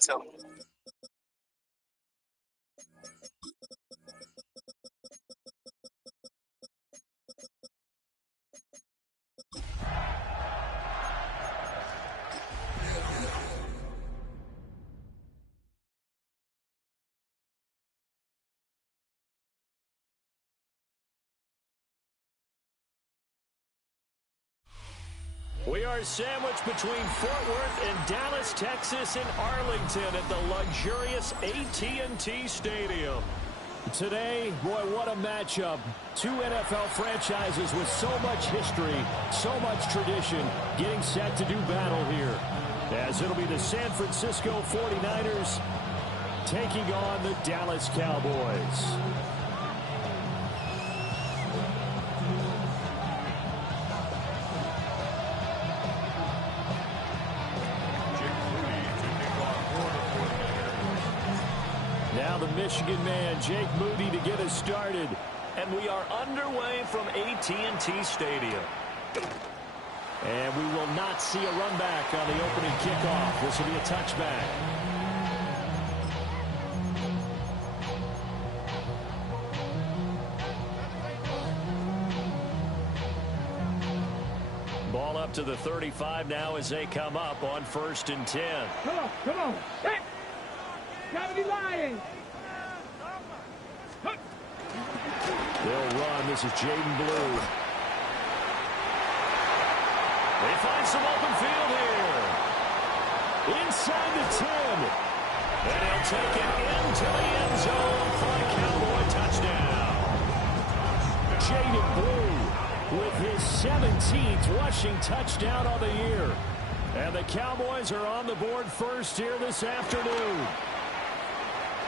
So. We are sandwiched between Fort Worth and Dallas, Texas, and Arlington at the luxurious AT&T Stadium. Today, boy, what a matchup. Two NFL franchises with so much history, so much tradition, getting set to do battle here. As it'll be the San Francisco 49ers taking on the Dallas Cowboys. Now the Michigan man, Jake Moody, to get us started. And we are underway from AT&T Stadium. And we will not see a run back on the opening kickoff. This will be a touchback. Ball up to the 35 now as they come up on 1st and 10. Come on. Hey! Cavity Lions! They'll run. This is Jaden Blue. They find some open field here. Inside the 10. And he'll take it into the end zone for a Cowboy touchdown. Jaden Blue with his 17th rushing touchdown on the year. And the Cowboys are on the board first here this afternoon.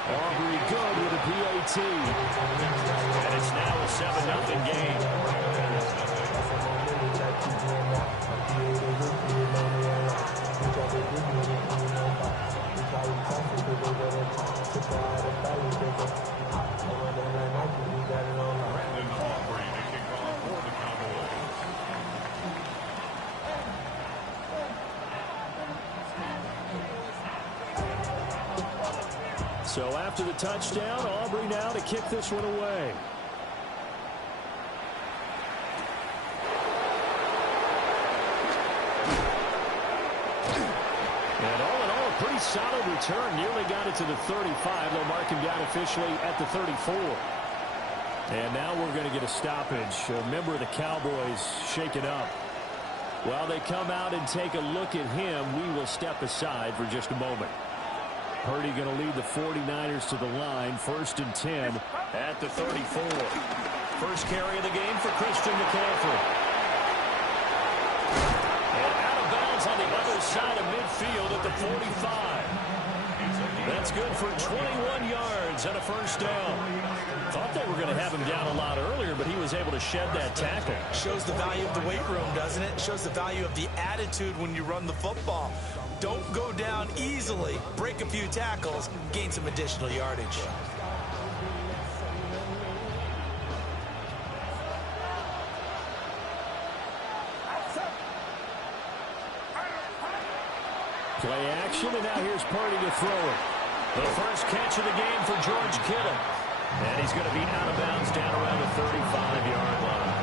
Aubrey good with a PAT. And it's now a 7-0 game. So after the touchdown, Aubrey now to kick this one away. And all in all, a pretty solid return. Nearly got it to the 35. They'll mark him down officially at the 34. And now we're going to get a stoppage. A member of the Cowboys shaken up. While they come out and take a look at him, we will step aside for just a moment. Purdy going to lead the 49ers to the line. 1st and 10 at the 34. First carry of the game for Christian McCaffrey. And out of bounds on the other side of midfield at the 45. That's good for 21 yards and a first down. Thought they were going to have him down a lot earlier, but he was able to shed that tackle. Shows the value of the weight room, doesn't it? Shows the value of the attitude when you run the football. Don't go down easily. Break a few tackles, gain some additional yardage. Play action, and now here's Purdy to throw it. The first catch of the game for George Kittle. And he's going to be out of bounds down around the 35-yard line.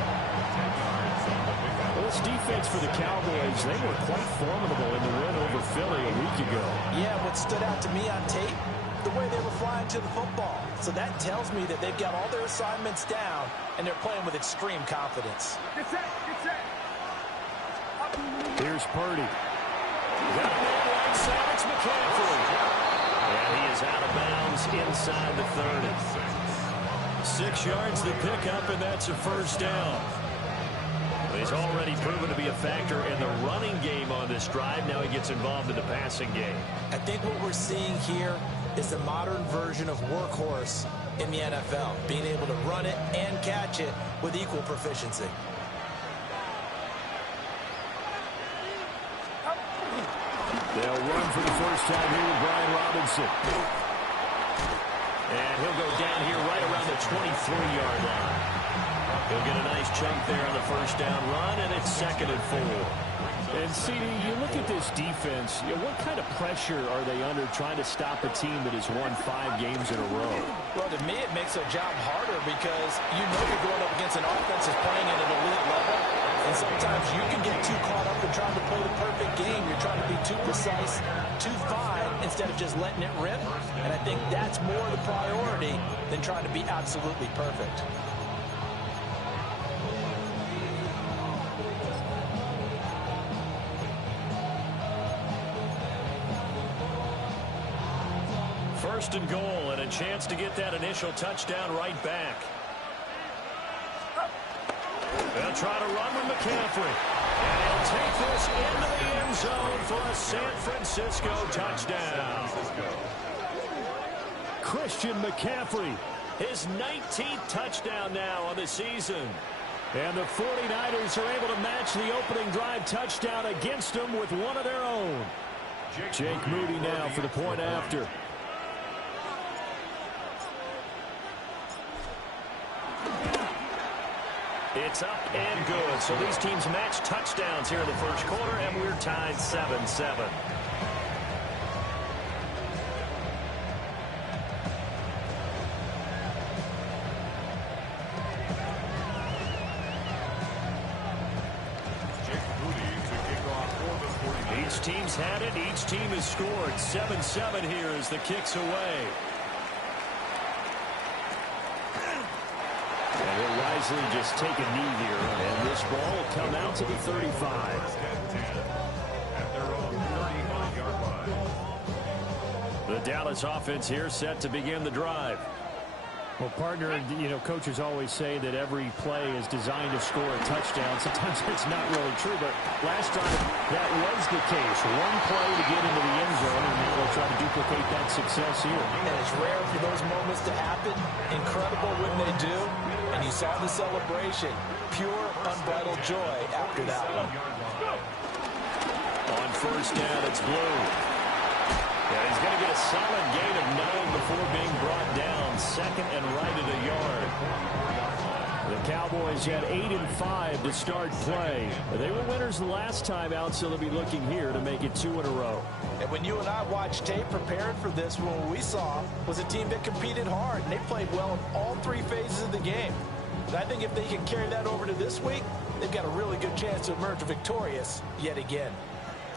Well, this defense for the Cowboys, they were quite formidable in the win over Philly a week ago. Yeah, what stood out to me on tape, the way they were flying to the football. So that tells me that they've got all their assignments down, and they're playing with extreme confidence. Get set. Here's Purdy. Got a man right side, it's McCaffrey. And he is out of bounds inside the 30. 6 yards to pick up, and that's a first down. He's already proven to be a factor in the running game on this drive. Now he gets involved in the passing game. I think what we're seeing here is the modern version of workhorse in the NFL, being able to run it and catch it with equal proficiency. They'll run for the first time here with Brian Robinson. And he'll go down here right around the 23-yard line. He'll get a nice chunk there on the first down run, and it's 2nd and 4. And, CD, you look at this defense, what kind of pressure are they under trying to stop a team that has won 5 games in a row? Well, to me, it makes their job harder because you know you're going up against an offense that's playing at an elite level. And sometimes you can get too caught up in trying to play the perfect game. You're trying to be too precise, too fine, instead of just letting it rip. And I think that's more the priority than trying to be absolutely perfect. First and goal, and a chance to get that initial touchdown right back. They'll try to run with McCaffrey. And he'll take this into the end zone for a San Francisco touchdown. Christian McCaffrey. His 19th touchdown now on the season. And the 49ers are able to match the opening drive touchdown against them with one of their own. Jake Moody now for the point after. It's up and good. So these teams match touchdowns here in the first quarter, and we're tied 7-7. Each team's had it. Each team has scored. 7-7 here as the kick's away. And he'll wisely just take a knee here. And this ball will come out to the 35. The Dallas offense here set to begin the drive. Well, partner, coaches always say that every play is designed to score a touchdown. Sometimes it's not really true, but last time that was the case. One play to get into the end zone, and now they'll try to duplicate that success here. And it's rare for those moments to happen. Incredible when they do. And you saw the celebration. Pure, unbridled joy after that one. On first down, it's Blue. Yeah, he's going to get a solid gain of 9 before being brought down. 2nd and right at a yard. The Cowboys had 8 and 5 to start play. They were winners the last time out, so they'll be looking here to make it 2 in a row. And when you and I watched tape preparing for this, what we saw was a team that competed hard, and they played well in all 3 phases of the game. And I think if they can carry that over to this week, they've got a really good chance to emerge victorious yet again.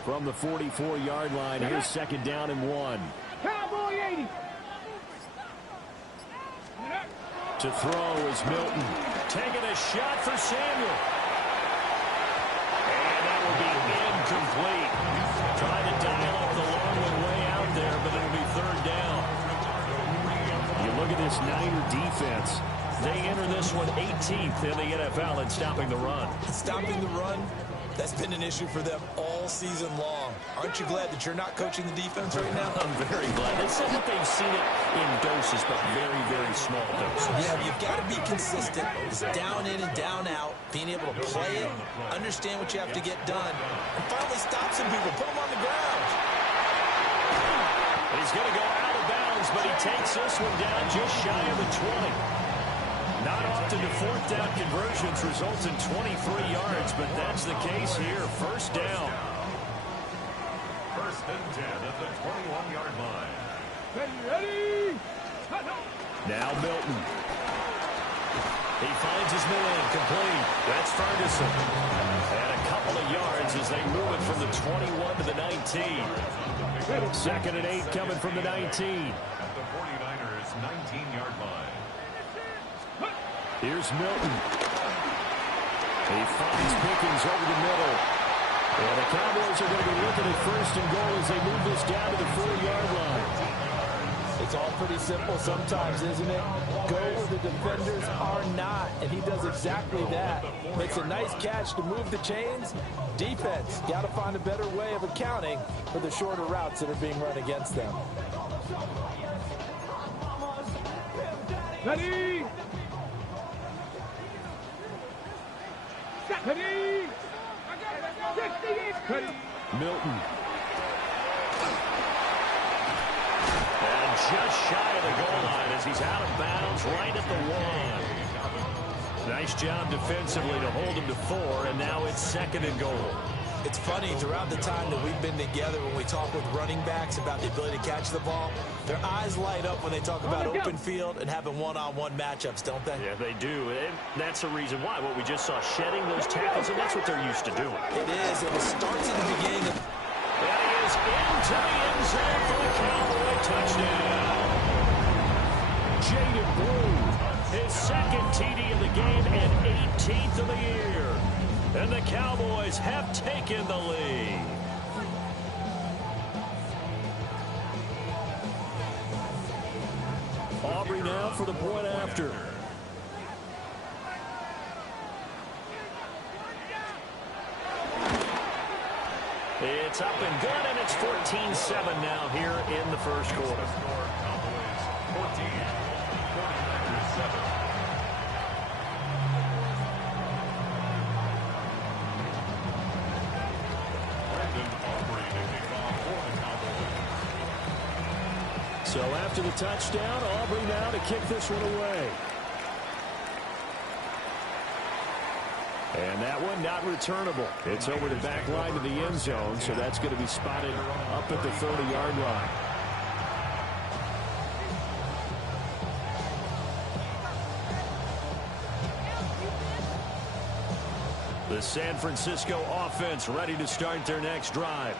From the 44-yard line, here's 2nd down and 1. Cowboy 80. To throw is Milton. Taking a shot for Samuel. And that will be incomplete. Trying to dial up the long one way out there, but it'll be 3rd down. You look at this Niner defense. They enter this one 18th in the NFL in stopping the run. Stopping the run, that's been an issue for them all season long. Aren't you glad that you're not coaching the defense right now? I'm very glad. They said that they've seen it in doses, but very, very small doses. Yeah, you've got to be consistent. It's down in and down out, being able to play it, understand what you have to get done, and finally stop some people, put them on the ground. He's going to go out of bounds, but he takes this one down just shy of the 20. Not often do 4th down conversions result in 23 yards, but that's the case here. 1st down. 1st and 10 at the 21-yard line. Ready? Now Milton. He finds his man, complete. That's Ferguson. And a couple of yards as they move it from the 21 to the 19. 2nd and 8 coming from the 19. At the 49ers' 19-yard line. Here's Milton. He finds Pickens over the middle. And the Cowboys are going to be looking at 1st and goal as they move this down to the 4-yard line. It's all pretty simple sometimes, isn't it? Go where the defenders are not, and he does exactly that. Makes a nice catch to move the chains. Defense, got to find a better way of accounting for the shorter routes that are being run against them. Ready? Ready? Milton. And just shy of the goal line as he's out of bounds right at the 1. Nice job defensively to hold him to 4, and now it's 2nd and goal. It's funny, throughout the time that we've been together, when we talk with running backs about the ability to catch the ball, their eyes light up when they talk about open field and having one-on-one matchups, don't they? Yeah, they do. And that's the reason why. What we just saw, shedding those tackles, and that's what they're used to doing. It is, and it starts at the beginning of... That is into the end zone for the Cowboy touchdown. Jaden Blue, his 2nd TD of the game and 18th of the year. And the Cowboys have taken the lead. Aubrey now for the point after. It's up and good, and it's 14-7 now here in the first quarter. Cowboys 14, 49ers 7. So after the touchdown, Aubrey now to kick this one away. And that one not returnable. It's over the back line of the end zone, so that's going to be spotted up at the 30-yard line. The San Francisco offense ready to start their next drive.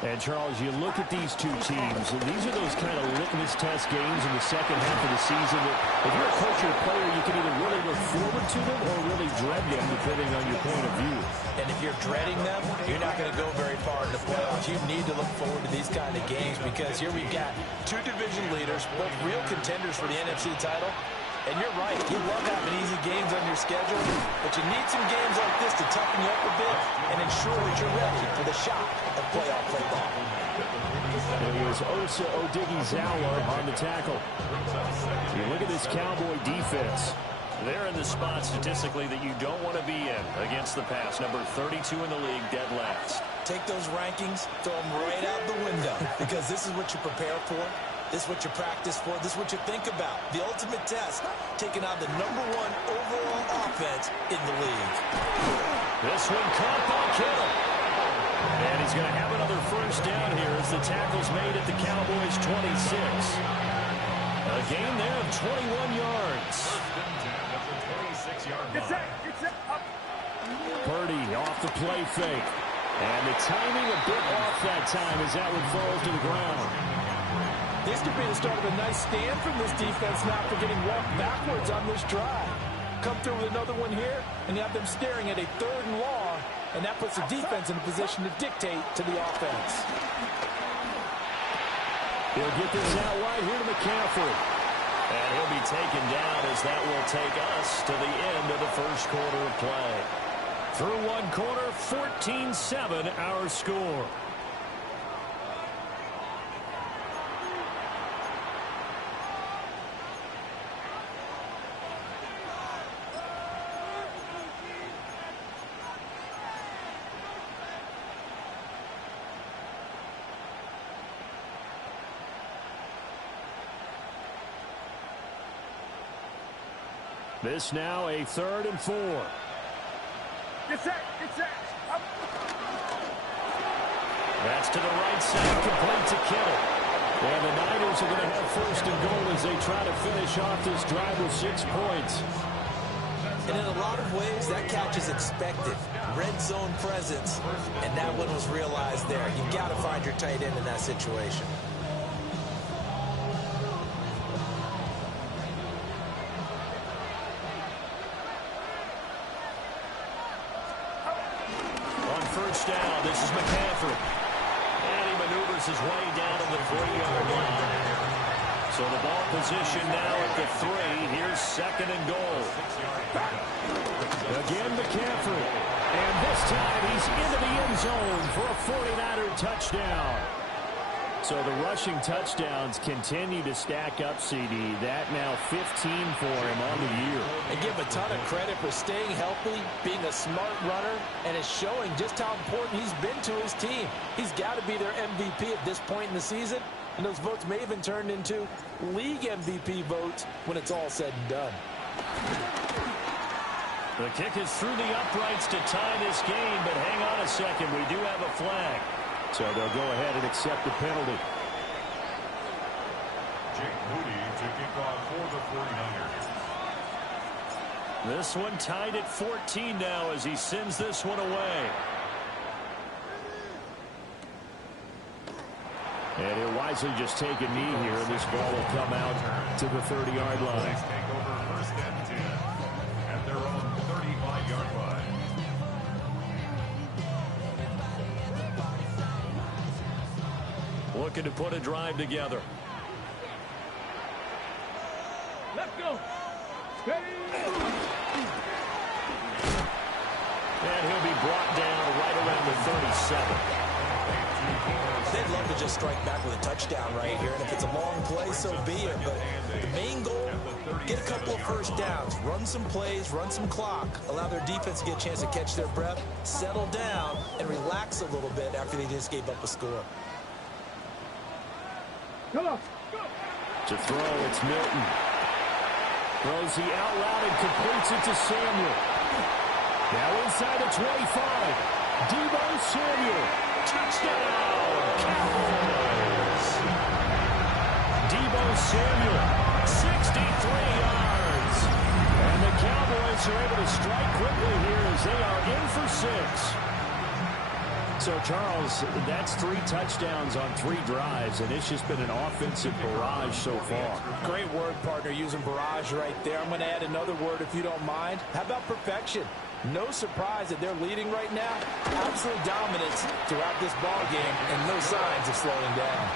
And, Charles, you look at these two teams, and these are those kind of litmus test games in the second half of the season that if you're a coach or a player, you can either really look forward to them or really dread them, depending on your point of view. And if you're dreading them, you're not going to go very far in the playoffs. You need to look forward to these kind of games because here we've got 2 division leaders, both real contenders for the NFC title. And you're right, you love having easy games on your schedule, but you need some games like this to toughen you up a bit and ensure that you're ready for the shock of playoff football. It was Osa Odighizuwa on the tackle. You look at this Cowboy defense. They're in the spot statistically that you don't want to be in against the pass. Number 32 in the league, dead last. Take those rankings, throw them right out the window because this is what you prepare for. This is what you practice for. This is what you think about. The ultimate test, taking on the #1 overall offense in the league. This one caught by Kittle. And he's going to have another first down here as the tackle's made at the Cowboys' 26. A gain there of 21 yards. Purdy off the play fake. And the timing a bit off that time as that one falls to the ground. This could be the start of a nice stand from this defense now for getting walked backwards on this drive. Come through with another one here, and you have them staring at a 3rd and long, and that puts the defense in a position to dictate to the offense. He'll get this out wide here to McCaffrey. And he'll be taken down as that will take us to the end of the first quarter of play. Through one quarter, 14-7 our score. This now a 3rd and 4. Get set, get set. Up. That's to the right side, complete to Kittle. And the Niners are going to have 1st and goal as they try to finish off this drive with 6 points. And in a lot of ways, that catch is expected. Red zone presence, and that one was realized there. You've got to find your tight end in that situation. Down. This is McCaffrey. And he maneuvers his way down to the 3-yard line. So the ball position now at the 3. Here's 2nd and goal. Again, McCaffrey. And this time he's into the end zone for a 49er touchdown. So the rushing touchdowns continue to stack up, CD. That now 15 for him on the year. And give a ton of credit for staying healthy, being a smart runner, and it's showing just how important he's been to his team. He's got to be their MVP at this point in the season, and those votes may even turn into league MVP votes when it's all said and done. The kick is through the uprights to tie this game, but hang on a second. We do have a flag. So they'll go ahead and accept the penalty. Jake Moody to kick off for the 49ers. This one tied at 14 now as he sends this one away. And he'll wisely just take a knee here, and this ball will come out to the 30-yard line. Take over first and 10 at their own 35-yard line. Looking to put a drive together. Let's go. Steady. And he'll be brought down right around the 37. They'd love to just strike back with a touchdown right here, and if it's a long play, so be it. But the main goal, get a couple of first downs, run some plays, run some clock, allow their defense to get a chance to catch their breath, settle down, and relax a little bit after they just gave up a score. Come on. To throw, it's Milton. Throws the out route and completes it to Samuel. Now inside the 25. Deebo Samuel. Touchdown, Cowboys. Deebo Samuel, 63 yards. And the Cowboys are able to strike quickly here as they are in for 6. So, Charles, that's 3 touchdowns on 3 drives, and it's just been an offensive barrage so far. Great word, partner, using barrage right there. I'm going to add another word if you don't mind. How about perfection? No surprise that they're leading right now. Absolute dominance throughout this ball game, and no signs of slowing down.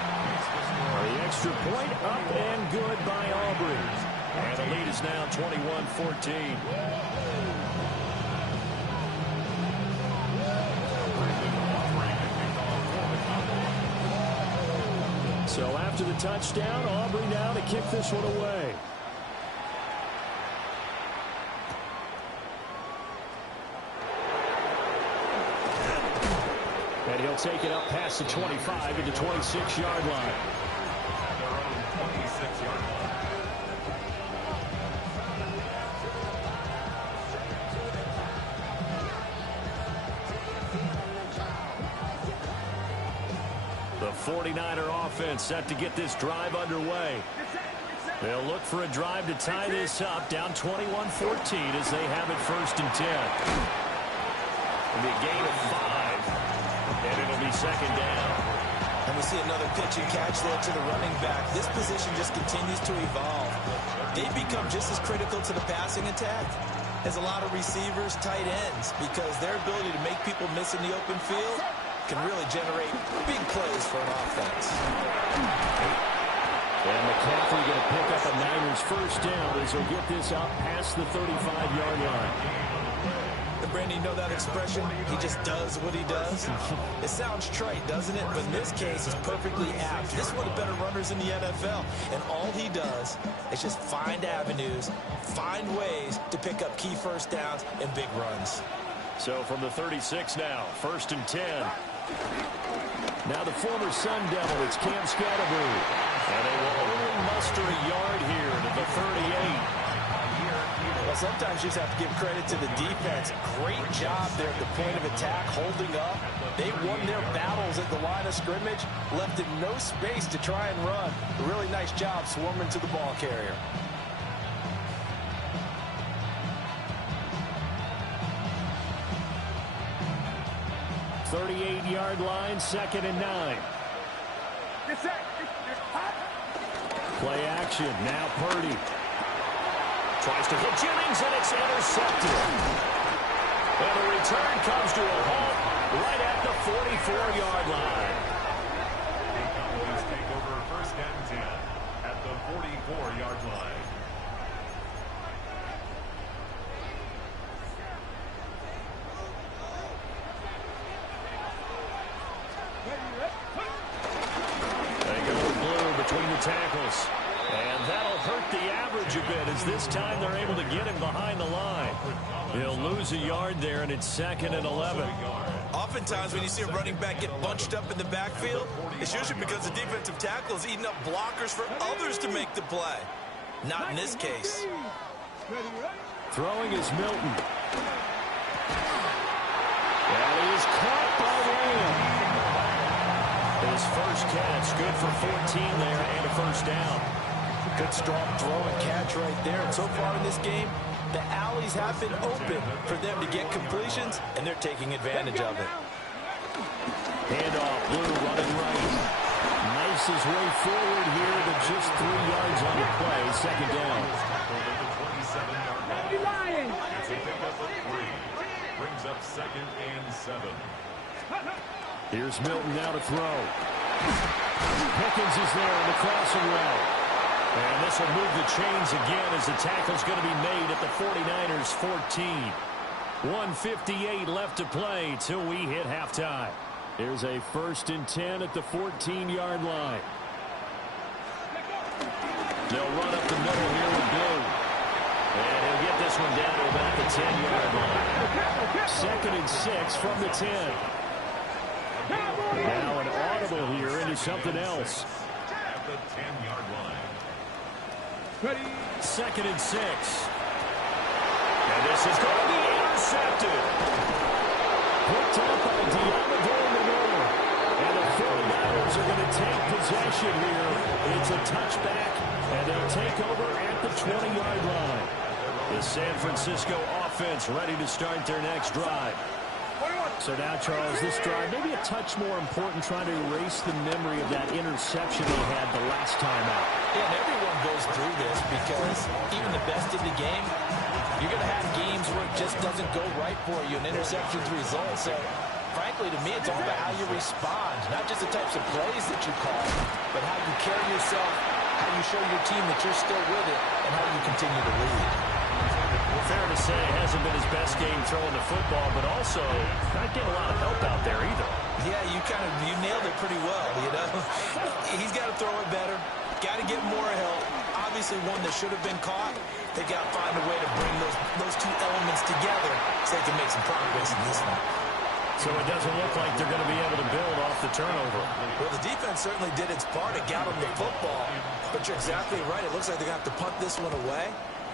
The extra point up and good by Aubrey. And the lead is now 21-14. So after the touchdown, Aubrey now to kick this one away. And he'll take it up past the 25 to the 26-yard line. At their own 26-yard line. The 49er offense set to get this drive underway. They'll look for a drive to tie this up, down 21-14 as they have it first and 10. It'll be a gain of 5, and it'll be second down. And we see another pitch and catch there to the running back. This position just continues to evolve. They become just as critical to the passing attack as a lot of receivers, tight ends, because their ability to make people miss in the open field can really generate big plays for an offense. And McCaffrey going to pick up a Niners first down as he'll get this out past the 35-yard line. And Brandon, you know that expression? He just does what he does. It sounds trite, doesn't it? But in this case, it's perfectly apt. This is one of the better runners in the NFL. And all he does is just find avenues, find ways to pick up key first downs and big runs. So from the 36 now, first and 10. Now the former Sun Devil, it's Cam Scatterbury. And they will only muster a yard here to the 38. Well, sometimes you just have to give credit to the defense. Great job there at the point of attack, holding up. They won their battles at the line of scrimmage, left him no space to try and run. A really nice job swarming to the ball carrier. Yard line, second and 9. Play action. Now Purdy tries to hit Jennings, and it's intercepted. And the return comes to a halt right at the 44-yard line. Cowboys take over first and 10 at the 44-yard line. Between the tackles. And that'll hurt the average a bit as this time they're able to get him behind the line. He'll lose a yard there, and it's second and 11. Oftentimes when you see a running back get bunched up in the backfield, it's usually because the defensive tackle is eating up blockers for others to make the play. Not in this case. Throwing is Milton. And he is caught by Lamb. His first catch, good for 14 there and a first down. Good strong throw and catch right there. And so far in this game, the alleys have been open for them to get completions, and they're taking advantage of it. Handoff, Blue running right. Knifes his way forward here, but just 3 yards on the play. Second down. It's a pickup of 3. Brings up 2nd and 7. Here's Milton now to throw. Pickens is there in the crossing route. And this will move the chains again as the tackle's going to be made at the 49ers 14. 1:58 left to play till we hit halftime. Here's a 1st and 10 at the 14-yard line. They'll run up the middle here with Blue. And he'll get this one down to about the 10-yard line. 2nd and 6 from the 10. Now an audible here into something else. At the 10-yard line. 2nd and 6. And this is going to be intercepted. Picked up by Diamador Manor. And the 49ers are going to take possession here. It's a touchback, and they'll take over at the 20-yard line. The San Francisco offense ready to start their next drive. So now, Charles, this drive maybe a touch more important, trying to erase the memory of that interception they had the last time out. Yeah, and everyone goes through this because even the best in the game, you're going to have games where it just doesn't go right for you, and interceptions result. So, frankly, to me, it's all about how you respond, not just the types of plays that you call, but how you carry yourself, how you show your team that you're still with it, and how you continue to lead. Fair to say, hasn't been his best game throwing the football, but also not getting a lot of help out there either. Yeah, you nailed it pretty well, you know. He's got to throw it better, got to get more help. Obviously, one that should have been caught. They got to find a way to bring those two elements together so they can make some progress in this one. So it doesn't look like they're going to be able to build off the turnover. Well, the defense certainly did its part. It got them the football, but you're exactly right. It looks like they're going to have to punt this one away.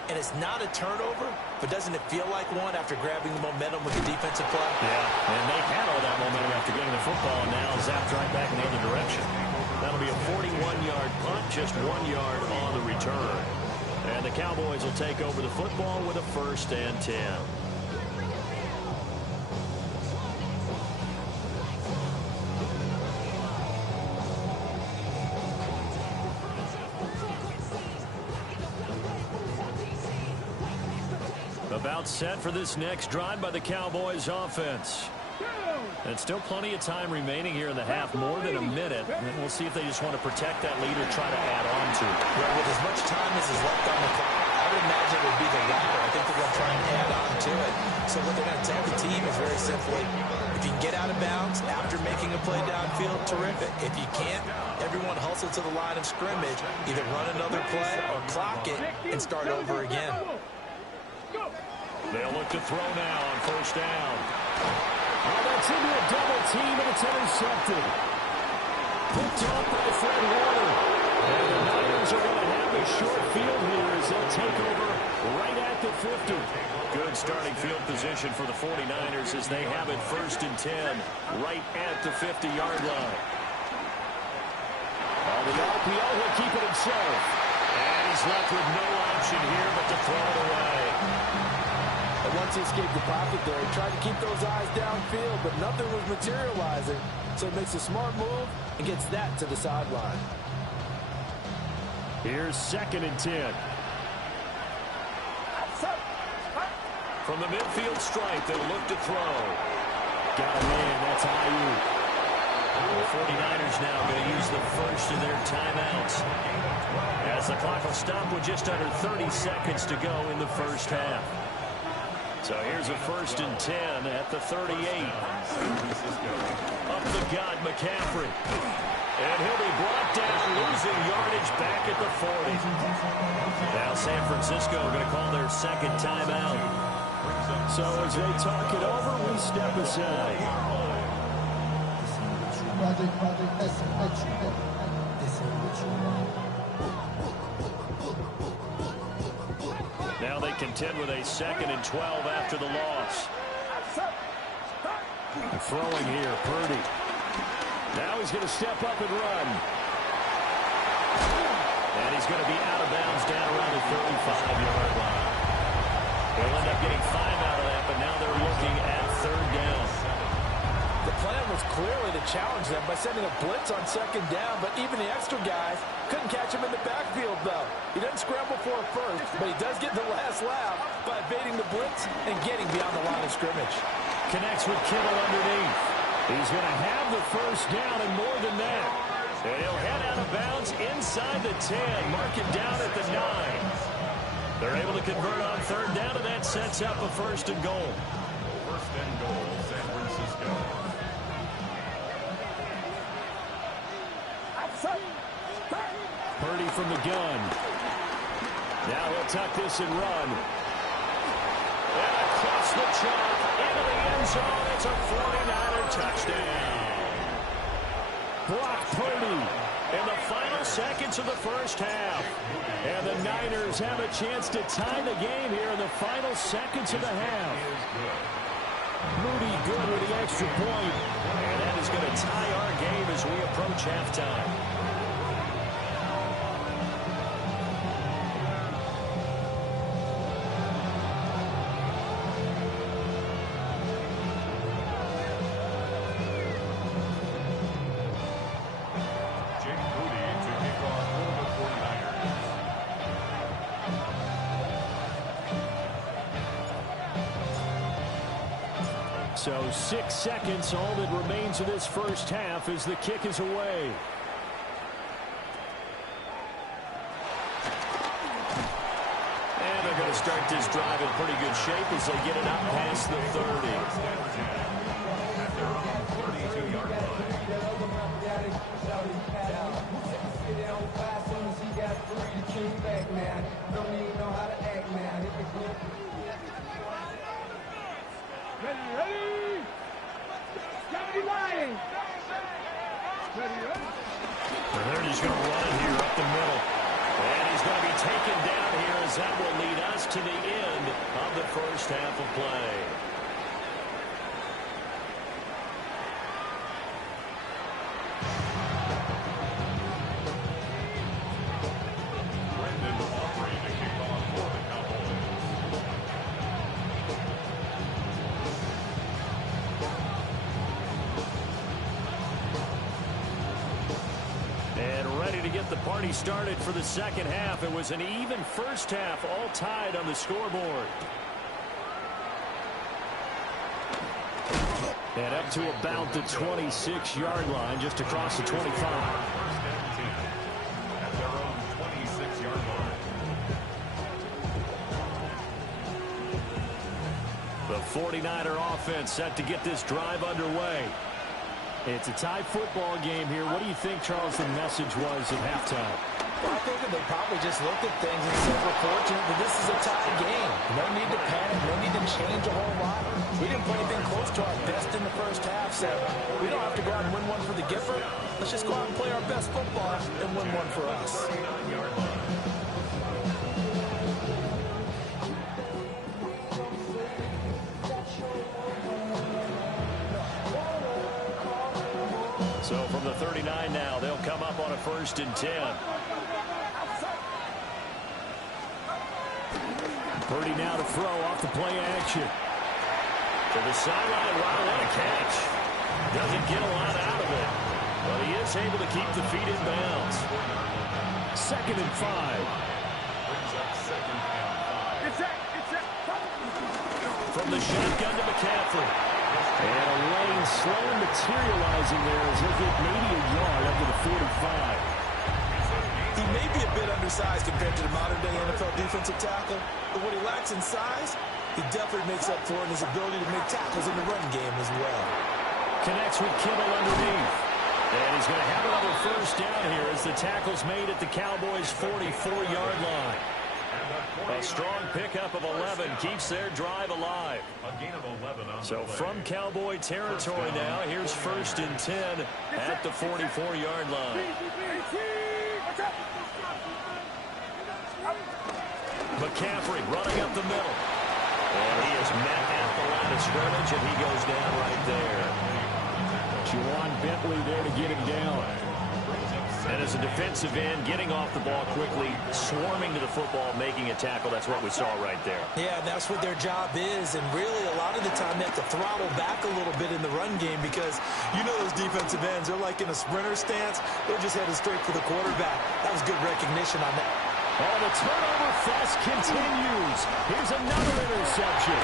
And it's not a turnover, but doesn't it feel like one after grabbing the momentum with the defensive play? Yeah, and they've had all that momentum after getting the football, and now zapped right back in the other direction. That'll be a 41-yard punt, just 1 yard on the return. And the Cowboys will take over the football with a 1st and 10. About set for this next drive by the Cowboys offense. And still plenty of time remaining here in the half, more than a minute. And we'll see if they just want to protect that lead or try to add on to it. Well, with as much time as is left on the clock, I would imagine it would be the latter. I think they're going to try and add on to it. So what they're going to tell the team is very simply, if you can get out of bounds after making a play downfield, terrific. If you can't, everyone hustle to the line of scrimmage, either run another play or clock it and start over again. They'll look to throw now on 1st down. Oh, that's into a double team, and it's intercepted. Picked off by Fred Warner. And the Niners are going to have a short field here as they'll take over right at the 50. Good starting field position for the 49ers as they have it 1st and 10 right at the 50-yard line. Oh, the RPO will keep it himself. And he's left with no option here but to throw it away. And once he escaped the pocket there, he tried to keep those eyes downfield, but nothing was materializing. So he makes a smart move and gets that to the sideline. Here's 2nd and 10. From the midfield stripe, they'll look to throw. Got a man, that's Ayuk. The 49ers now going to use the first of their timeouts, as the clock will stop with just under 30 seconds to go in the first half. So here's a 1st and 10 at the 38. Up the gut, McCaffrey. And he'll be brought down, losing yardage back at the 40. Now San Francisco going to call their 2nd timeout. So as they talk it over, we step aside. Now they continue Washington with a 2nd and 12 after the loss. Throwing here, Purdy. Now he's going to step up and run. And he's going to be out of bounds down around the 35-yard line. They'll end up getting 5 out of that, but now they're looking at 3rd down. The plan was clearly to challenge them by sending a blitz on 2nd down, but even the extra guys couldn't catch him in the backfield, though. He doesn't scramble for a first, but he does get the last laugh by evading the blitz and getting beyond the line of scrimmage. Connects with Kittle underneath. He's going to have the 1st down and more than that. And he'll head out of bounds inside the 10. Mark it down at the 9. They're able to convert on 3rd down, and that sets up a 1st and goal. 1st and goal, San Francisco. Purdy from the gun. Now he'll tuck this and run. And across the chalk into the end zone. It's a 49er touchdown. Brock Purdy. In the final seconds of the 1st half. And the Niners have a chance to tie the game here in the final seconds of the half. Moody good with the extra point. And that is going to tie our game as we approach halftime. So 6 seconds, all that remains of this 1st half as the kick is away. And they're going to start this drive in pretty good shape as they get it out past the 30. At their own 32-yard line. Ready? Steady line. Ready? And they're just going to run it here up the middle. And he's going to be taken down here as that will lead us to the end of the 1st half of play. The party started for the 2nd half. It was an even 1st half, all tied on the scoreboard. And up to about the 26-yard line, just across the 25. 1st and 10 at their own 26-yard line. The 49er offense set to get this drive underway. It's a tie football game here. What do you think, Charles, the message was at halftime? Well, I think that they probably just looked at things and said, we're fortunate that this is a tie game. No need to panic. No need to change a whole lot. We didn't play anything close to our best in the 1st half, so we don't have to go out and win one for the Gipper. Let's just go out and play our best football and win one for us. So from the 39 now, they'll come up on a 1st and 10. Purdy now to throw off the play action. To the sideline, wow, what a catch. Doesn't get a lot out of it, but he is able to keep the feet in bounds. 2nd and 5. Brings up 2nd and 5. It's that. From the shotgun to McCaffrey. And a lane slow materializing there as he'll get maybe a yard up to the 45. He may be a bit undersized compared to the modern-day NFL defensive tackle, but what he lacks in size, he definitely makes up for in his ability to make tackles in the run game as well. Connects with Kittle underneath. And he's going to have another 1st down here as the tackle's made at the Cowboys' 44-yard line. A strong pickup of 11 keeps their drive alive. A gain of 11 on So the play. from Cowboy territory now, here's 1st and 10 at the 44-yard line. McCaffrey running up the middle. And he is met at the line of scrimmage, and he goes down right there. Juwan Bentley there to get him down. And as a defensive end, getting off the ball quickly, swarming to the football, making a tackle. That's what we saw right there. Yeah, that's what their job is. And really, a lot of the time, they have to throttle back a little bit in the run game because you know those defensive ends, they're like in a sprinter stance. They're just headed straight for the quarterback. That was good recognition on that. Oh, the turnover fest continues. Here's another interception.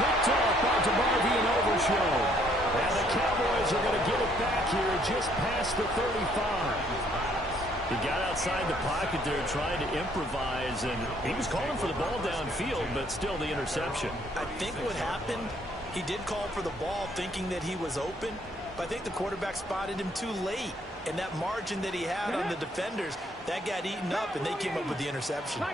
Picked off by DeMarvin and Overshown. And the Cowboys are going to get it back here just past the 35. He got outside the pocket there trying to improvise, and he was calling for the ball downfield, but still the interception. I think what happened, he did call for the ball thinking that he was open, but I think the quarterback spotted him too late. And that margin that he had on the defenders, that got eaten up, and they came up with the interception.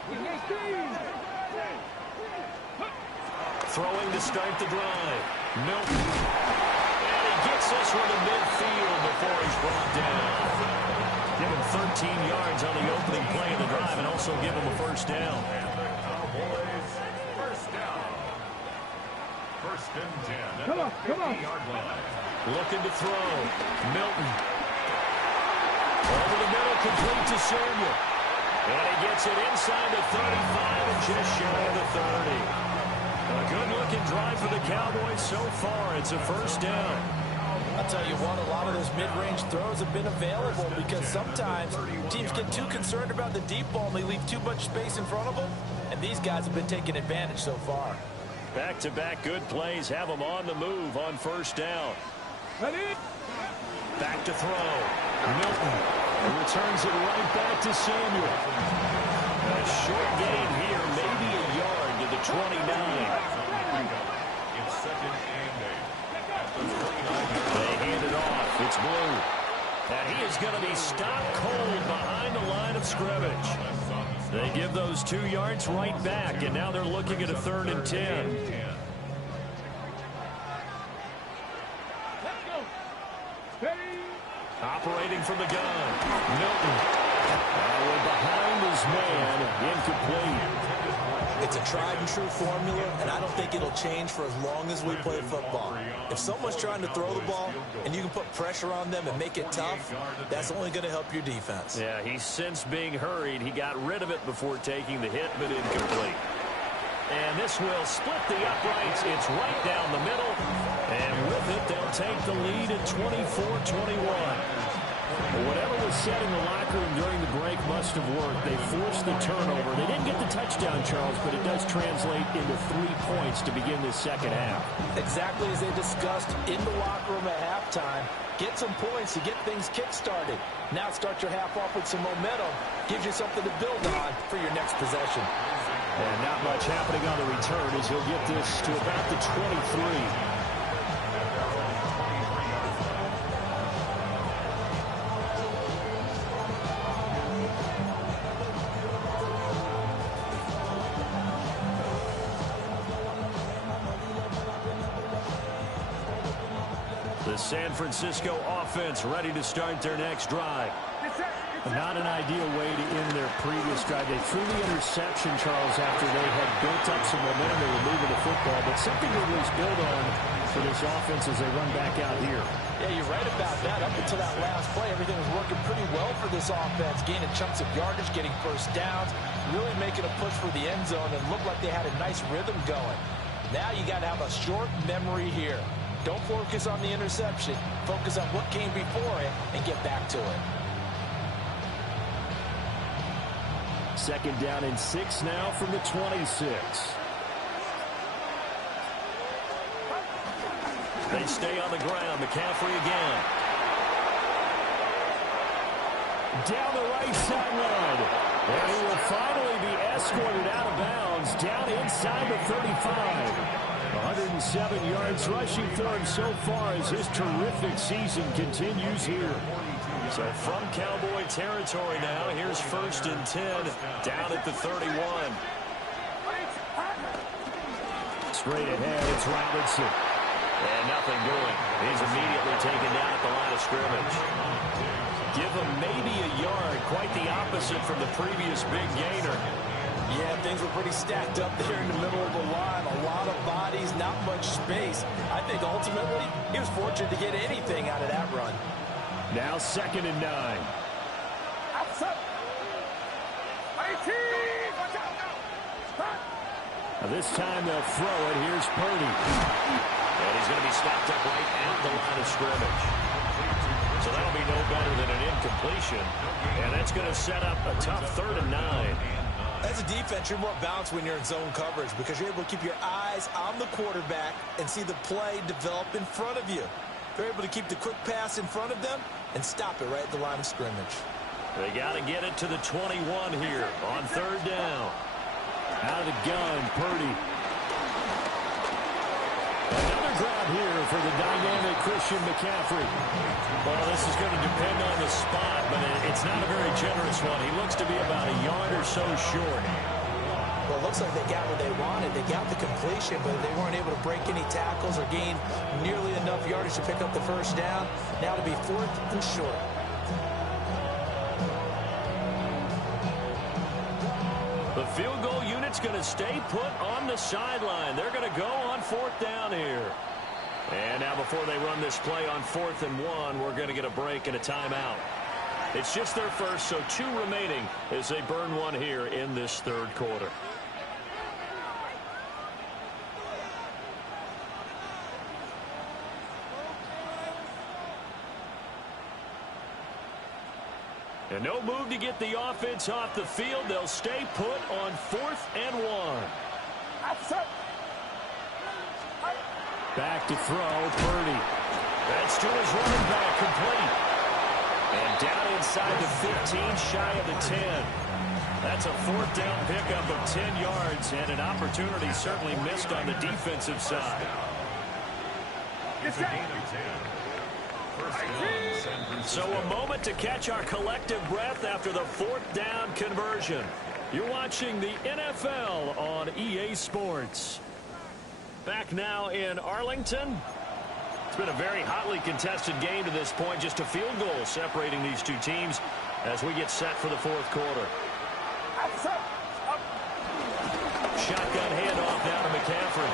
Throwing to start the drive. Milton. And he gets this one to midfield before he's brought down. Give him 13 yards on the opening play of the drive and also give him a first down. Cowboys, first down. First and 10 at the 50-yard line. Looking to throw. Milton. Over the middle, complete to Samuel. And he gets it inside the 35 and just shy of the 30. A good-looking drive for the Cowboys so far. It's a first down. I'll tell you what, a lot of those mid-range throws have been available because sometimes teams get too concerned about the deep ball and they leave too much space in front of them, and these guys have been taking advantage so far. Back-to-back good plays have them on the move on first down. Back to throw. Milton returns it right back to Samuel. A short gain here, maybe a yard to the 29. It's second and 8 at the 39-yard line. They hand it off. It's Blue. And he is going to be stopped cold behind the line of scrimmage. They give those 2 yards right back, and now they're looking at a 3rd and 10. Operating from the gun. Milton. We're behind his man. Incomplete. It's a tried-and-true formula, and I don't think it'll change for as long as we play football. If someone's trying to throw the ball and you can put pressure on them and make it tough, that's only going to help your defense. Yeah, he's since being hurried. He got rid of it before taking the hit, but incomplete. And this will split the uprights. It's right down the middle. And with it, they'll take the lead at 24-21. Whatever was said in the locker room during the break must have worked. They forced the turnover. They didn't get the touchdown, Charles, but it does translate into 3 points to begin this second half. Exactly as they discussed in the locker room at halftime. Get some points to get things kick-started. Now start your half off with some momentum. Gives you something to build on for your next possession. And not much happening on the return as he'll get this to about the 23. The San Francisco offense ready to start their next drive. Not an ideal way to end their previous drive. They threw the interception, Charles, after they had built up some momentum. They were moving the football, but something to at least build on for this offense as they run back out here. Yeah, you're right about that. Up until that last play, everything was working pretty well for this offense, gaining chunks of yardage, getting first downs, really making a push for the end zone, and looked like they had a nice rhythm going. Now you got to have a short memory here. Don't focus on the interception. Focus on what came before it and get back to it. Second down and 6 now from the 26. They stay on the ground. McCaffrey again. Down the right sideline. And he will finally be escorted out of bounds down inside the 35. 107 yards rushing for him so far as his terrific season continues here. So from Cowboy territory now, here's 1st and 10 down at the 31. Straight ahead, it's Robinson. And nothing doing. He's immediately taken down at the line of scrimmage. Give him maybe a yard, quite the opposite from the previous big gainer. Yeah, things were pretty stacked up there in the middle of the line. A lot of bodies, not much space. I think ultimately he was fortunate to get anything out of that run. Now 2nd and 9. Outside. 18. Watch out now. Stop. Now this time they'll throw it. Here's Purdy. And he's going to be stopped up right at the line of scrimmage. So that'll be no better than an incompletion. And that's going to set up a tough 3rd and 9. As a defense, you're more balanced when you're in zone coverage because you're able to keep your eyes on the quarterback and see the play develop in front of you. They're able to keep the quick pass in front of them and stop it right at the line of scrimmage. They got to get it to the 21 here on 3rd down. Out of the gun, Purdy. Another grab here for the dynamic Christian McCaffrey. Well, this is going to depend on the spot, but it's not a very generous one. He looks to be about a yard or so short. Well, it looks like they got what they wanted. They got the completion, but they weren't able to break any tackles or gain nearly enough yardage to pick up the 1st down. Now to be 4th and short. The field goal unit's going to stay put on the sideline. They're going to go on 4th down here. And now before they run this play on 4th and 1, we're going to get a break and a timeout. It's just their first, so 2 remaining as they burn one here in this 3rd quarter. And no move to get the offense off the field. They'll stay put on 4th and 1. Outside. Back to throw, Purdy. That's to his running back, complete. And down inside the 15, shy of the 10. That's a 4th down pickup of 10 yards, and an opportunity certainly missed on the defensive side. It's a gain of 10. So a moment to catch our collective breath after the 4th down conversion. You're watching the NFL on EA Sports. Back now in Arlington. It's been a very hotly contested game to this point. Just a field goal separating these two teams as we get set for the 4th quarter. Shotgun handoff now to McCaffrey.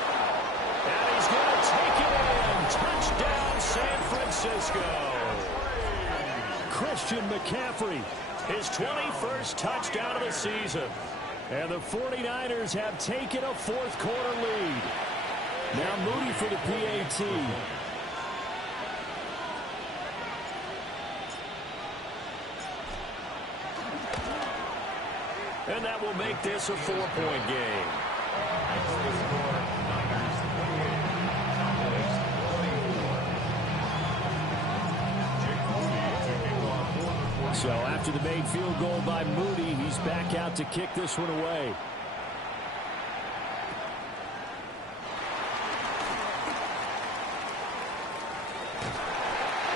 And he's going to take it in. Touchdown, San Francisco. Christian McCaffrey. His 21st touchdown of the season. And the 49ers have taken a 4th quarter lead. Now Moody for the PAT. And that will make this a 4-point game. So after the made field goal by Moody, he's back out to kick this one away.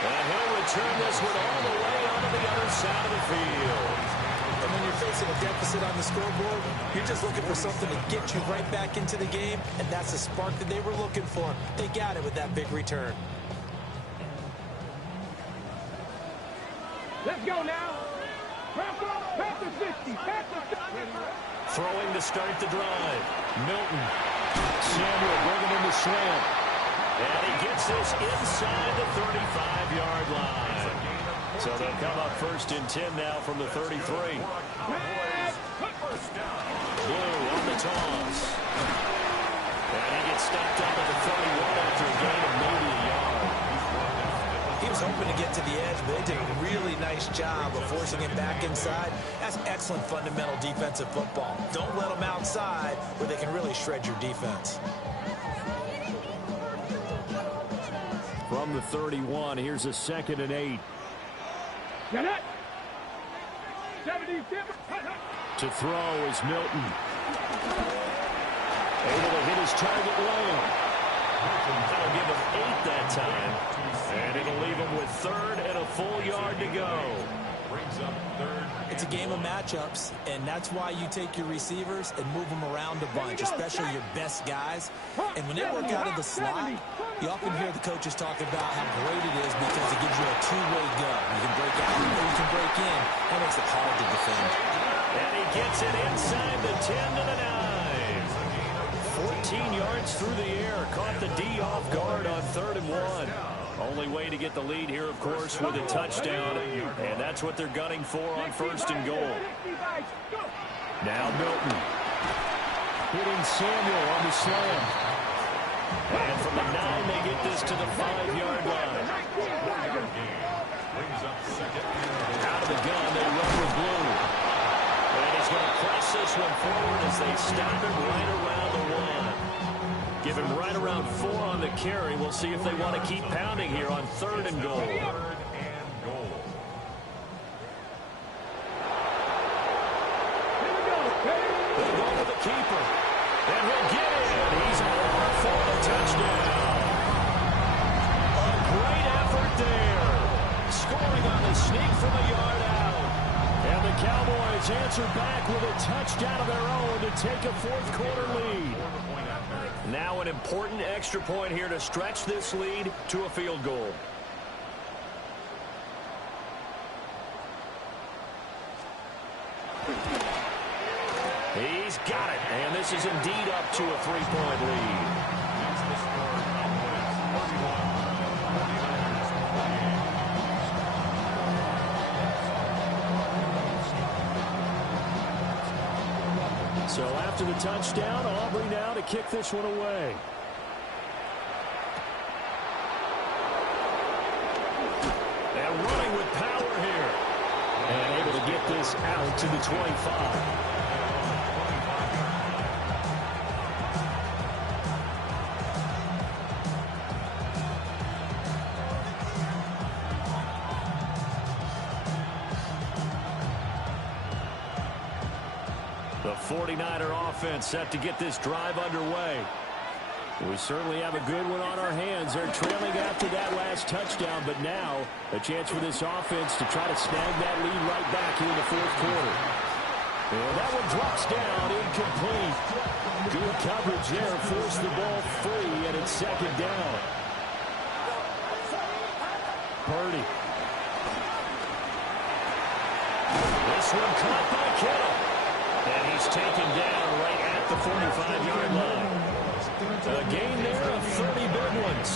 And he'll return this one all the way onto the other side of the field. And when you're facing a deficit on the scoreboard, you're just looking for something to get you right back into the game, and that's the spark that they were looking for. They got it with that big return. Let's go now. Pass the 60. Pass the 60. Throwing to start the drive. Milton. Samuel bringing in the slant. And he gets this inside the 35-yard line. So they'll come up 1st and 10 now from the 33. Blue on the toss. And he gets stopped up at the 31 after a gain of maybe a yard. He was hoping to get to the edge, but they did a really nice job of forcing him back inside. That's excellent fundamental defensive football. Don't let them outside where they can really shred your defense. From the 31, here's a 2nd and 8. Get it. 77. To throw is Milton. Able to hit his target lane. That'll give him 8 that time. And it'll leave him with 3rd and a full yard to go. Brings up 3rd. It's a game of matchups, and that's why you take your receivers and move them around a bunch, especially your best guys. And when they work out of the slot, you often hear the coaches talk about how great it is because it gives you a two-way go. You can break out or you can break in. That makes it hard to defend. And he gets it inside the 10 to the 9. 14 yards through the air. Caught the D off guard on 3rd and 1. Only way to get the lead here, of course, with a touchdown. And that's what they're gunning for on 1st and goal. Now Milton. Hitting Samuel on the slam. And from the 9, they get this to the 5-yard line. Out of the gun, they run with Blue. And he's going to press this one forward as they stop him right around the 1. Give him right around 4 on the carry. We'll see if they want to keep pounding here on 3rd and goal. They go to the keeper. And he'll get it. He's over for the touchdown. A great effort there. Scoring on the sneak from a yard out. And the Cowboys answer back with a touchdown of their own to take a 4th quarter lead. Now an important extra point here to stretch this lead to a field goal. He's got it. And this is indeed up to a 3-point lead. So after the touchdown, Aubrey now to kick this one away. And running with power here. And able to get this out to the 25. The 49er offense set to get this drive underway. We certainly have a good one on our hands. They're trailing after that last touchdown, but now a chance for this offense to try to snag that lead right back here in the 4th quarter. And that one drops down, incomplete. Good coverage there, forced the ball free, and it's 2nd down. Purdy. This one caught by Kittle. And he's taken down right at the 45-yard line. A gain there of 30 big ones.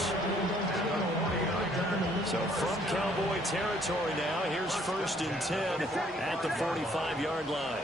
So from Cowboy territory now, here's 1st and 10 at the 45-yard line.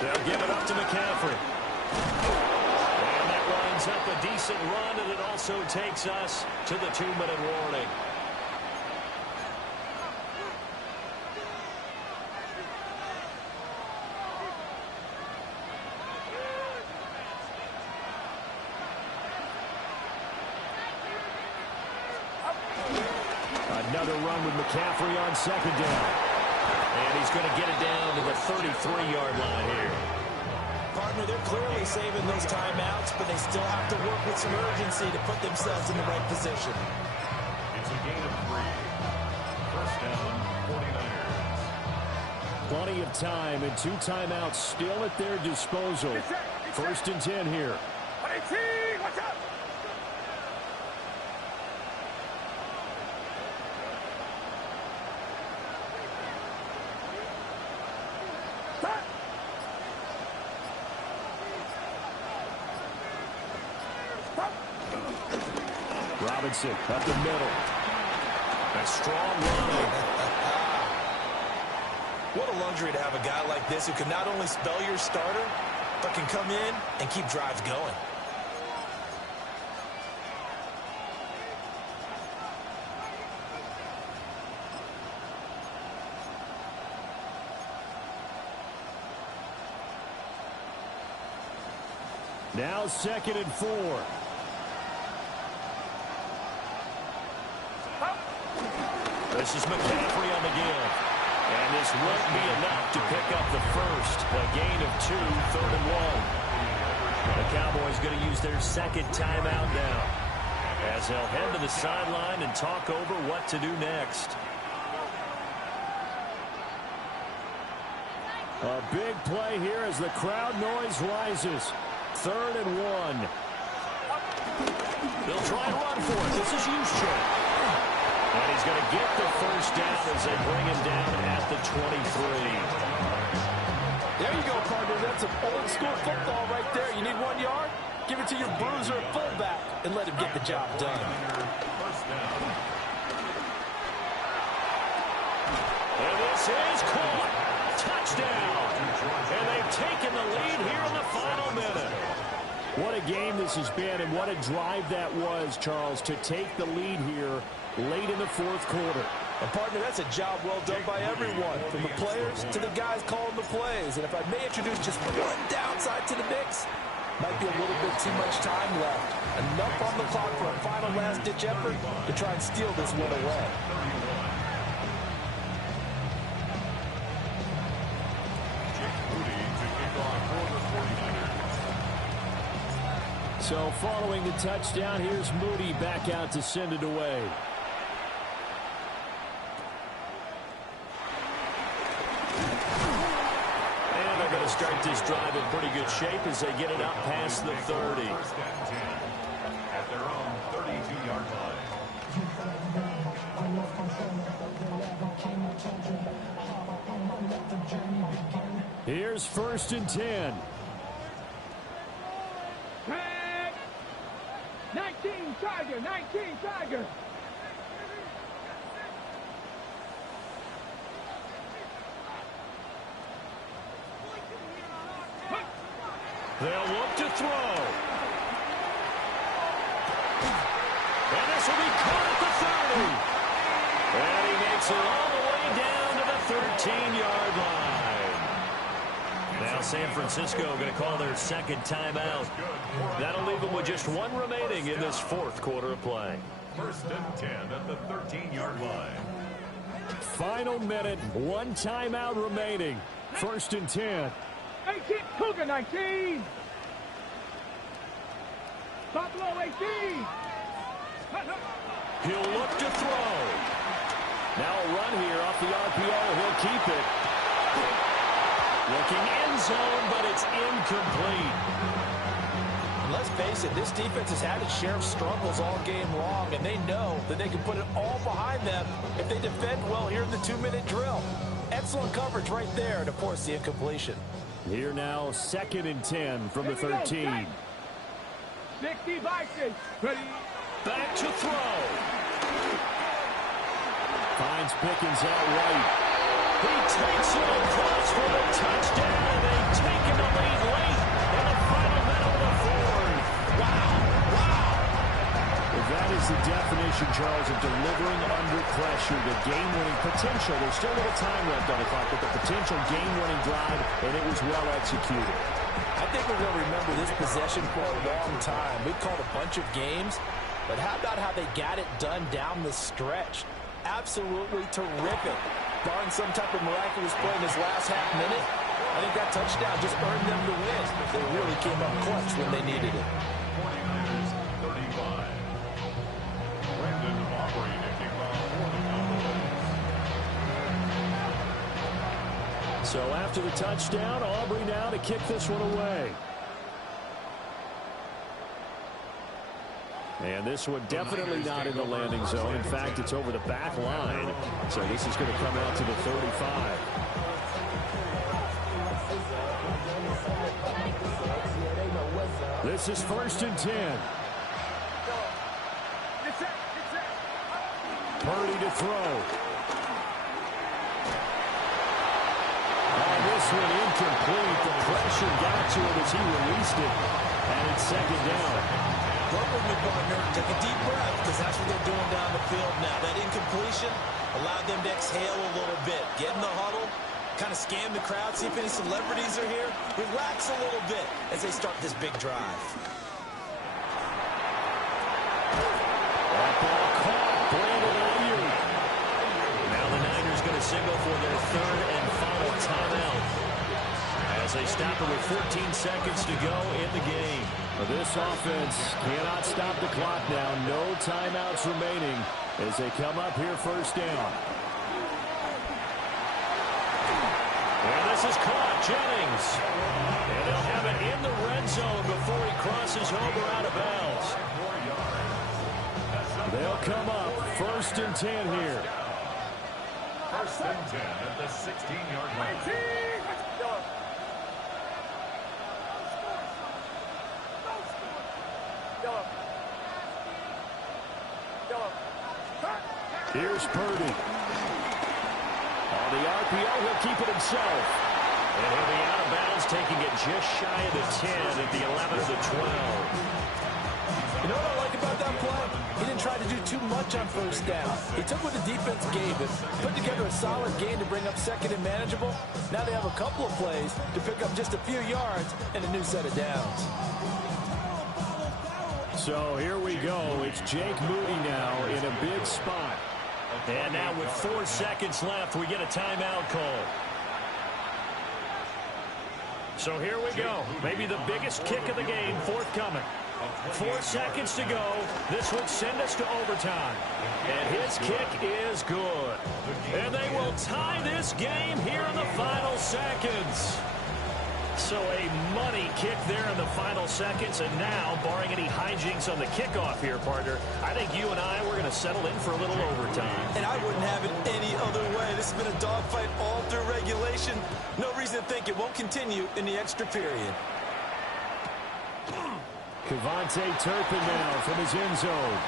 They'll give it up to McCaffrey. And that lines up a decent run, and it also takes us to the 2-minute warning. Another run with McCaffrey on 2nd down. And he's going to get it down to the 33-yard line here. Partner, they're clearly saving those timeouts, but they still have to work with some urgency to put themselves in the right position. It's a gain of 3. 1st down, 49ers. Plenty of time and 2 timeouts still at their disposal. 1st and 10 here. Watch out! Robinson up the middle. A strong run. What a luxury to have a guy like this who can not only spell your starter, but can come in and keep drives going. Now 2nd and 4. This is McCaffrey on the give. And this won't be enough to pick up the first. A gain of 2, 3rd and 1. The Cowboys going to use their second timeout now, as they'll head to the sideline and talk over what to do next. A big play here as the crowd noise rises. 3rd and 1. They'll try and run for it. This is Juszczyk. And he's going to get the first down as they bring him down at the 23. There you go, partner. That's some old-school football right there. You need 1 yard? Give it to your bruiser at fullback and let him get the job done. And this is caught. Touchdown. And they've taken the lead here in the final minute. What a game this has been, and what a drive that was, Charles, to take the lead here late in the 4th quarter. And partner, that's a job well done by everyone, from the players to the guys calling the plays. And if I may introduce just one downside to the mix, might be a little bit too much time left. Enough on the clock for a final last-ditch effort to try and steal this one away. So following the touchdown, here's Moody back out to send it away. And they're going to start this drive in pretty good shape as they get it out past the 30. At their own 32-yard line. Here's 1st and 10. 19 Tiger, 19 Tiger. They'll look to throw. And this will be caught at the 30. And he makes it all the way down to the 13-yard line. Now San Francisco going to call their second timeout. That'll leave them with just 1 remaining in this 4th quarter of play. 1st and 10 at the 13-yard line. Final minute, 1 timeout remaining. 1st and 10. 18, Cougar 19. Buffalo 18. He'll look to throw. Now a run here off the RPO. He'll keep it. Looking end zone, but it's incomplete. And let's face it, this defense has had its share of struggles all game long, and they know that they can put it all behind them if they defend well here in the 2-minute drill. Excellent coverage right there to force the incompletion. Here now, 2nd and 10 from the 13. 60 Vikings. Ready. Back to throw. Finds Pickens out right. He takes it across for the touchdown, and they've taken the lead late in the final minute of the 4th. Wow, wow. That is the definition, Charles, of delivering under pressure. The game-winning potential. There's still a little time left on the clock, but the potential game-winning drive, and it was well executed. I think we're going to remember this possession for a long time. We've called a bunch of games, but how about how they got it done down the stretch? Absolutely terrific. Barring some type of miraculous play in this last half minute, I think that touchdown just earned them the win. They really came up clutch when they needed it. 49ers 35. Brandon Aubrey to kick off for the Cowboys. So after the touchdown, Aubrey now to kick this one away. And this one definitely not in the landing zone. In fact, it's over the back line. So this is going to come out to the 35. This is 1st and 10. Purdy to throw. This one incomplete. The pressure got to it as he released it. And it's 2nd down. Work with me, partner. Take a deep breath, because that's what they're doing down the field now. That incompletion allowed them to exhale a little bit. Get in the huddle, kind of scan the crowd, see if any celebrities are here. Relax a little bit as they start this big drive. That ball caught. Brandon Ayuk. Now the Niners going to signal for their 3rd and final timeout. As they stop it with 14 seconds to go in the game. Well, this offense cannot stop the clock now. No timeouts remaining as they come up here first down. And this is caught. Jennings. And they'll have it in the red zone before he crosses over out of bounds. They'll come up first and 10 here. First and 10 at the 16-yard line. Here's Purdy. On the RPO, he'll keep it himself. And he'll be out of bounds, taking it just shy of the 10 at the 11 of the 12. You know what I like about that play? He didn't try to do too much on first down. He took what the defense gave him, put together a solid game to bring up second and manageable. Now they have a couple of plays to pick up just a few yards and a new set of downs. So here we go. It's Jake Moody now in a big spot. And now with 4 seconds left, we get a timeout call. So here we go. Maybe the biggest kick of the game forthcoming. 4 seconds to go. This would send us to overtime. And his kick is good. And they will tie this game here in the final seconds. So a money kick there in the final seconds. And now, barring any hijinks on the kickoff here, partner, I think you and I, we're going to settle in for a little overtime. And I wouldn't have it any other way. This has been a dogfight all through regulation. No reason to think it won't continue in the extra period. Kevontae Turpin now from his end zone.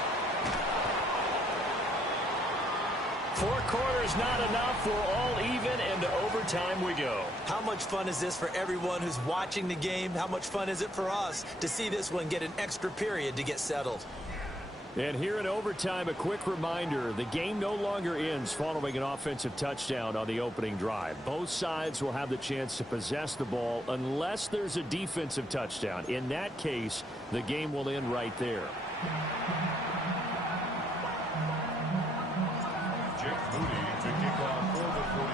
4 quarters not enough. We're all even, and to overtime we go. How much fun is this for everyone who's watching the game? How much fun is it for us to see this one get an extra period to get settled? And here in overtime, a quick reminder, the game no longer ends following an offensive touchdown on the opening drive. Both sides will have the chance to possess the ball unless there's a defensive touchdown. In that case, the game will end right there.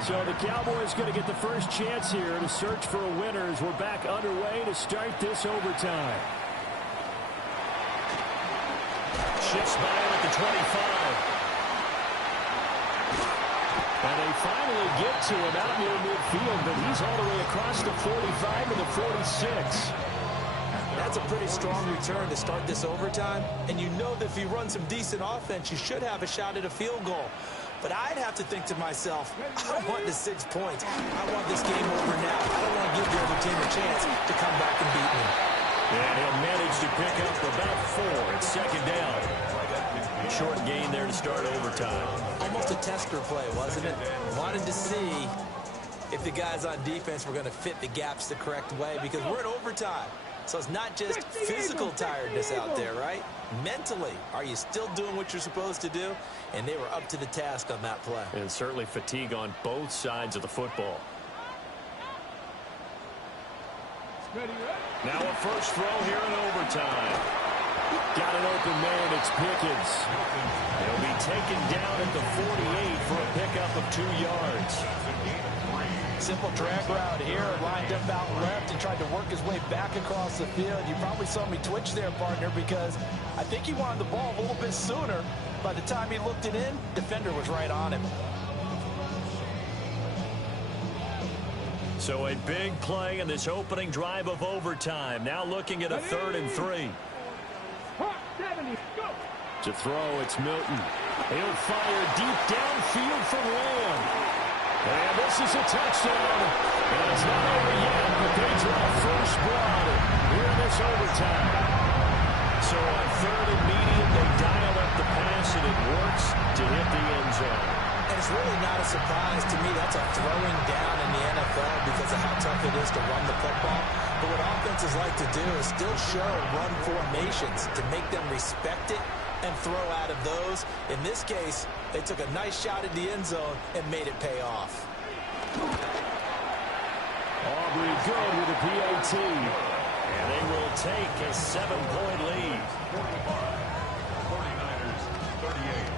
So the Cowboys going to get the first chance here to search for a winner as we're back underway to start this overtime. Shifts by him at the 25. And they finally get to him out near midfield, but he's all the way across the 45 to the 46. That's a pretty strong return to start this overtime. And you know that if you run some decent offense, you should have a shot at a field goal. But I'd have to think to myself, I want the 6 points. I want this game over now. I don't want to give the other team a chance to come back and beat me. And he'll manage to pick up about 4 at second down. Short gain there to start overtime. Almost a tester play, wasn't it? Wanted to see if the guys on defense were going to fit the gaps the correct way, because we're in overtime. So it's not just physical tiredness out there, right? Mentally, are you still doing what you're supposed to do? And they were up to the task on that play. And certainly fatigue on both sides of the football. Now a first throw here in overtime. Got an open man, it's Pickens. He'll be taken down at the 48 for a pickup of 2 yards. Simple drag route here, lined up out left and tried to work his way back across the field. You probably saw me twitch there, partner, because I think he wanted the ball a little bit sooner. By the time he looked it in, defender was right on him. So a big play in this opening drive of overtime. Now looking at a 3rd and 3. To throw, it's Milton. He'll fire deep downfield from Lamb. And this is a touchdown. And it's not over yet, but they draw first blood here in this overtime. So on 3rd and medium, they dial up the pass, and it works to hit the end zone. And it's really not a surprise to me. That's a throwing down in the NFL because of how tough it is to run the football. But what offenses like to do is still show run formations to make them respect it and throw out of those. In this case, they took a nice shot at the end zone and made it pay off. Aubrey good with a PAT. And they will take a 7-point lead. 49ers 38.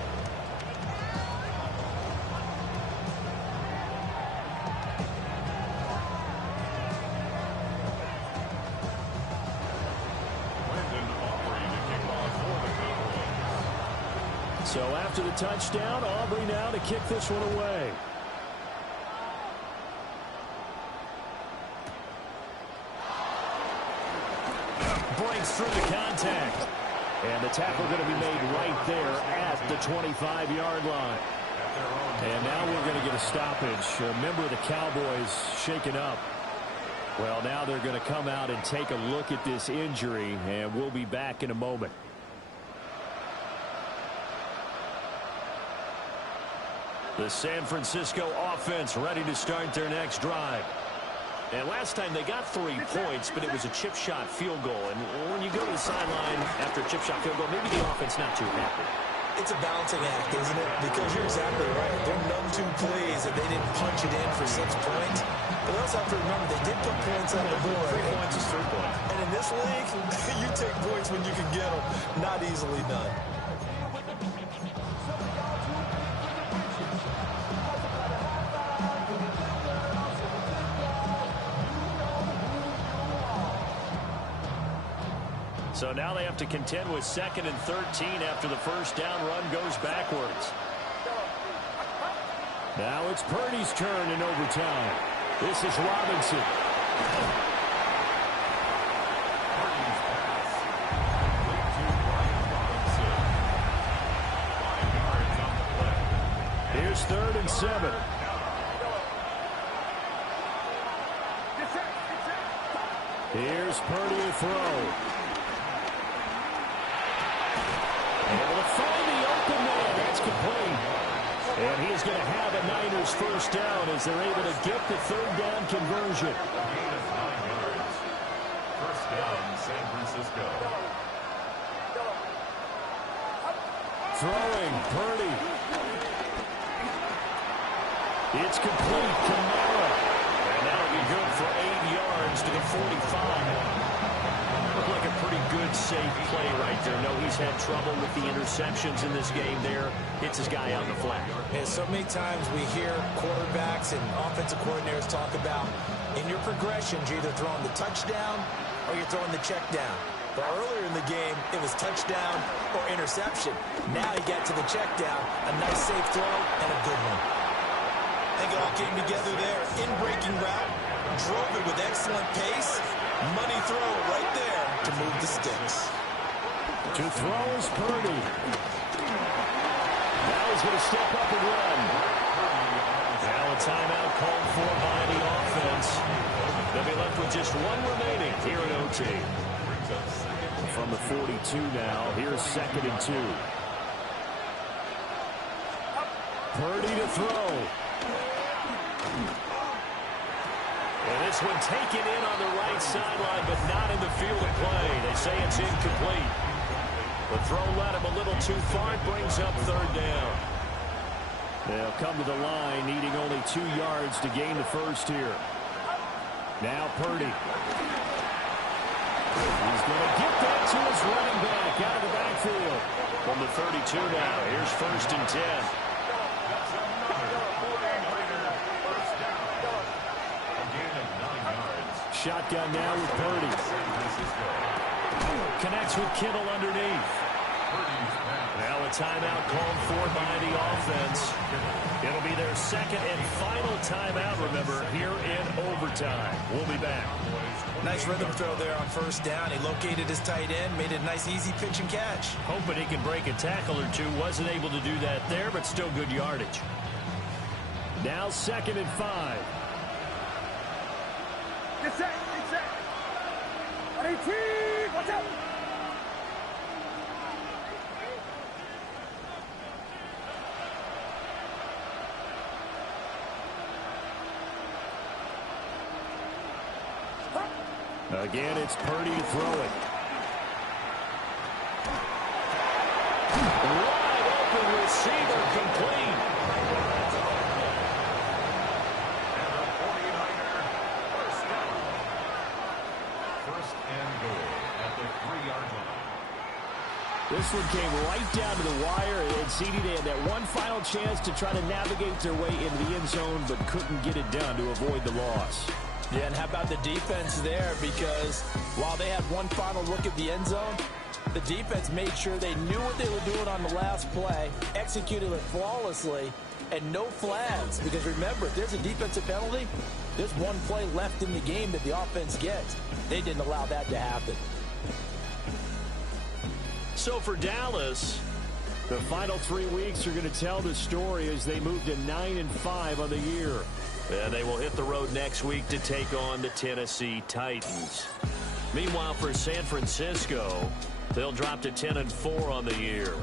So after the touchdown, Aubrey now to kick this one away. Breaks through the contact. And the tackle going to be made right there at the 25-yard line. And now we're going to get a stoppage. A member of the Cowboys shaken up. Well, now they're going to come out and take a look at this injury, and we'll be back in a moment. The San Francisco offense ready to start their next drive. And last time they got 3 points, but it was a chip shot field goal. And when you go to the sideline after a chip shot field goal, maybe the offense not too happy. It's a balancing act, isn't it? Because you're exactly right. They're none too pleased that they didn't punch it in for 6 points. But you also have to remember, they did put points on the board. 3 points is 3 points. And in this league, you take points when you can get them. Not easily done. So now they have to contend with 2nd and 13 after the first down run goes backwards. Now it's Purdy's turn in overtime. This is Robinson. Purdy's pass. Complete to Brian Robinson. 5 yards on the play. Here's 3rd and 7. Here's Purdy to throw. Able to find the open man. That's complete. And he's going to have a Niners first down as they're able to get the 3rd down conversion. Gain of 9 yards. First down, San Francisco. Throwing, Purdy. It's complete. Kamara. And that'll be good for 8 yards to the 45. Looked like a pretty good, safe play right there. No, he's had trouble with the interceptions in this game there. Hits his guy on the flat. And so many times we hear quarterbacks and offensive coordinators talk about in your progressions, you're either throwing the touchdown or you're throwing the check down. But earlier in the game, it was touchdown or interception. Now he got to the check down, a nice safe throw, and a good one. I think it all came together there. In-breaking route, drove it with excellent pace. Money throw right there to move the sticks. To throw is Purdy. Now he's going to step up and run. Now a timeout called for by the offense. They'll be left with just 1 remaining here at OT. From the 42 now, here's 2nd and 2. Purdy to throw. And this one taken in on the right sideline, but not in the field of play. They say it's incomplete. The throw led him a little too far. It brings up 3rd down. They'll come to the line, needing only 2 yards to gain the first here. Now Purdy. He's going to get that to his running back out of the backfield. From the 32 now, here's 1st and 10. Shotgun now with Purdy. Connects with Kittle underneath. Now a timeout called for by the offense. It'll be their 2nd and final timeout, remember, here in overtime. We'll be back. Nice rhythm throw there on 1st down. He located his tight end, made it a nice easy pitch and catch. Hoping he can break a tackle or two. Wasn't able to do that there, but still good yardage. Now 2nd and 5. Get set, get set. 18, watch out. Again, it's Purdy to throw it. Wide open receiver, complete. And the 49er first down. 1st and goal at the 3-yard line. This one came right down to the wire, and CD, they had that one final chance to try to navigate their way into the end zone, but couldn't get it done to avoid the loss. Yeah, and how about the defense there? Because while they had one final look at the end zone, The defense made sure they knew what they were doing on the last play, executed it flawlessly, and no flags. Because remember, if there's a defensive penalty, there's one play left in the game that the offense gets. They didn't allow that to happen. So for Dallas, the final 3 weeks are going to tell the story as they move to 9-5 on the year. And they will hit the road next week to take on the Tennessee Titans. Meanwhile, for San Francisco, they'll drop to 10-4 on the year.